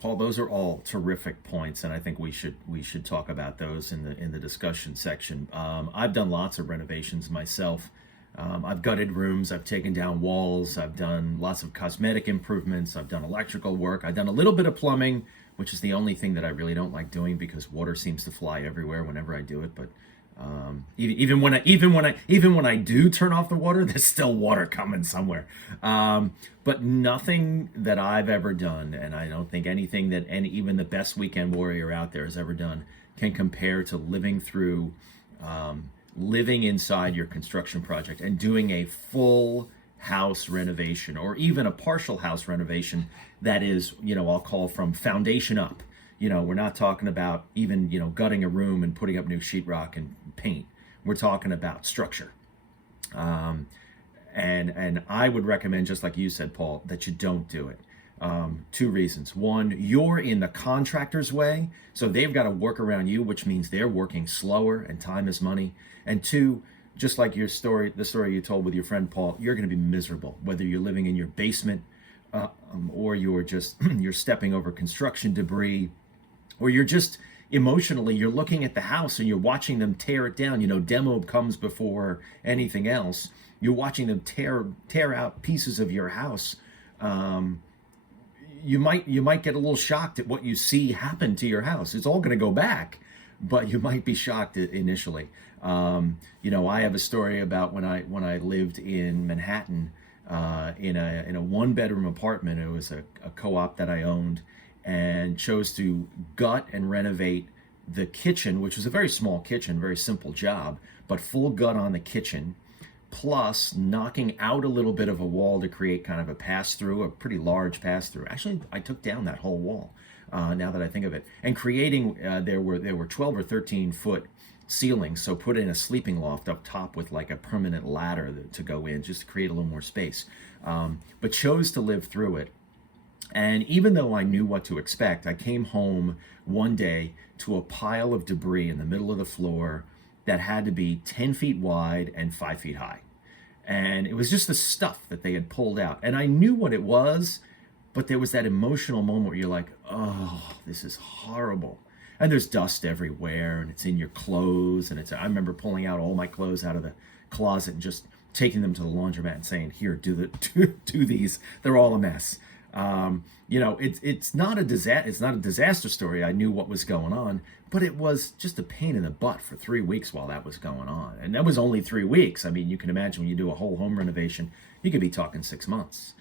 Paul, those are all terrific points, and I think we should talk about those in the discussion section. I've done lots of renovations myself. I've gutted rooms, I've taken down walls, I've done lots of cosmetic improvements, I've done electrical work, I've done a little bit of plumbing, which is the only thing that I really don't like doing because water seems to fly everywhere whenever I do it. But even when I do turn off the water, there's still water coming somewhere. But nothing that I've ever done, and I don't think anything that even the best weekend warrior out there has ever done, can compare to living inside your construction project and doing a full house renovation or even a partial house renovation that is, I'll call from foundation up. We're not talking about even, gutting a room and putting up new sheetrock and paint. We're talking about structure. And I would recommend, just like you said, Paul, that you don't do it. Two reasons. One, you're in the contractor's way, so they've got to work around you, which means they're working slower and time is money. And two, just like the story you told with your friend Paul, you're going to be miserable, whether you're living in your basement or you're stepping over construction debris, or you're just emotionally, you're looking at the house and you're watching them tear it down. Demo comes before anything else. You're watching them tear out pieces of your house. You might get a little shocked at what you see happen to your house. It's all going to go back, but you might be shocked initially. I have a story about when I lived in Manhattan in a one-bedroom apartment. It was a co-op that I owned, and chose to gut and renovate the kitchen, which was a very small kitchen, very simple job, but full gut on the kitchen, plus knocking out a little bit of a wall to create kind of a pass-through, a pretty large pass-through. Actually, I took down that whole wall, now that I think of it. And creating, there were 12 or 13 foot ceilings, so put in a sleeping loft up top with like a permanent ladder to go in, just to create a little more space. But chose to live through it. And even though I knew what to expect, I came home one day to a pile of debris in the middle of the floor that had to be 10 feet wide and 5 feet high. And it was just the stuff that they had pulled out. And I knew what it was, but there was that emotional moment where you're like, oh, this is horrible. And there's dust everywhere, and it's in your clothes. And I remember pulling out all my clothes out of the closet and just taking them to the laundromat and saying, here, do these. They're all a mess. It's not a disaster story. I knew what was going on, but it was just a pain in the butt for 3 weeks while that was going on. And that was only 3 weeks. I mean, you can imagine when you do a whole home renovation, you could be talking 6 months.